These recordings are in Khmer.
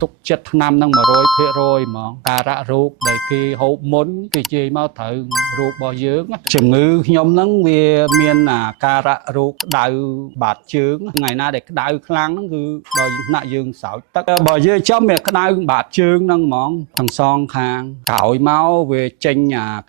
ទុកចិត្តថ្នាំនឹង100%ហ្មងការៈរោគដែលគេហូបមុនគេជេរមកត្រូវរោគរបស់យើងជំងឺខ្ញុំហ្នឹងវាមានការៈរោគក្តៅបាតជើងថ្ងៃណាដែលក្តៅខ្លាំងហ្នឹងគឺដល់ថ្នាក់យើងស្រោចទឹកបើយើងចំវាក្តៅបាតជើងហ្នឹងហ្មងទាំងសងខាងក្រោយមកវាចេញ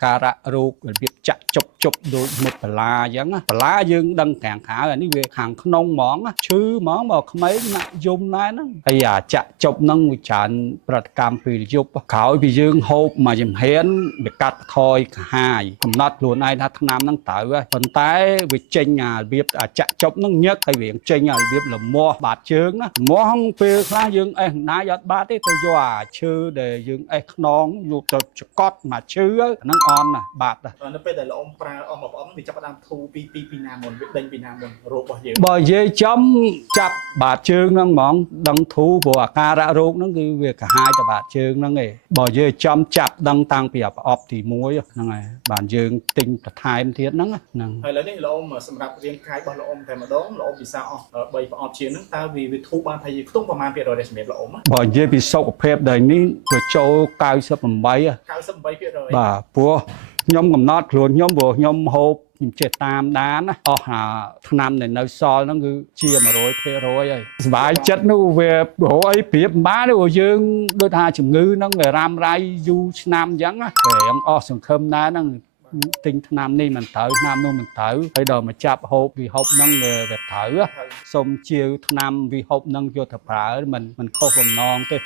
ការៈរោគរបៀបចាក់ជប់ដូចមុតបលាអញ្ចឹងបលាយើងដឹងខាងក្រៅអានេះវាខាងក្នុងហ្មងឈឺហ្មងបើក្មេងណាក់យំណែហ្នឹងហើយចាក់ជប់ហ្នឹងវាច្រើនប្រតិកម្មពេលយប់ក្រោយពីយើងហូបមួយចំហៀនវាកាត់ថយកាហាយកំណត់ខ្លួនឯងថាថ្នាំហ្នឹងត្រូវហើយប៉ុន្តែវាចេញរបៀបចាក់ជប់ហ្នឹងញឹកហើយវាចេញរបៀបលមាស់បាតជើងណាលមាស់ពេលខ្លះយើងអេះណាយអត់បាតទេទៅយកឈើដែលយើងអេះខ្នងយកទៅចកត់មកឈឺហ្នឹងអន់ណាបាតនៅពេលដែលលោកប្រើអស់មកបងវាចាប់ផ្ដើមធូរពីណាមុនវាដេញពីណាមុនរោគរបស់យើងបើនិយាយចំចាប់បាតជើងហ្នឹងហ្មងដឹងធូរព្រោះអាការៈរោគហ្នឹងគឺវាកាហាយតែបាតជើងហ្នឹងឯងបើនិយាយចំចាប់ដឹងតាំងពីប្រអប់ទី1ហ្នឹងហើយបានយើងទិញបន្ថែមទៀតហ្នឹងហើយឥឡូវនេះលោកសម្រាប់រាងកាយរបស់លោកតែម្ដងលោកពិសាអស់3ប្រអប់ជាងហ្នឹងតើវាធូរបានថាខ្ទង់ប្រមាណ%ដែរសម្រាប់លោកបើនិយាយពីសុខភាពដែលនេះវាចូល98%បាទព្រោះខ្ញុំកំណត់ខ្លួនខ្ញុំព្រោះខ្ញុំហូបខ្ញុំចេះតាមដានណាអស់ថ្នាំដែលនៅសល់ហ្នឹងគឺជា100%ហើយសុបាយចិត្តនោះវាព្រោះអីប្រៀបបានព្រោះយើងដូចថាជំងឺហ្នឹងវារ៉ាំរ៉ៃយូរឆ្នាំអញ្ចឹងរៀងអស់សង្ឃឹមដែរហ្នឹងទិញថ្នាំនេះមិនត្រូវថ្នាំនោះមិនត្រូវហើយដល់មកចាប់ហូបវាហូបហ្នឹងវាត្រូវសុំជាវថ្នាំវាហូបហ្នឹងយកទៅប្រើមិនខុសបំណងទេ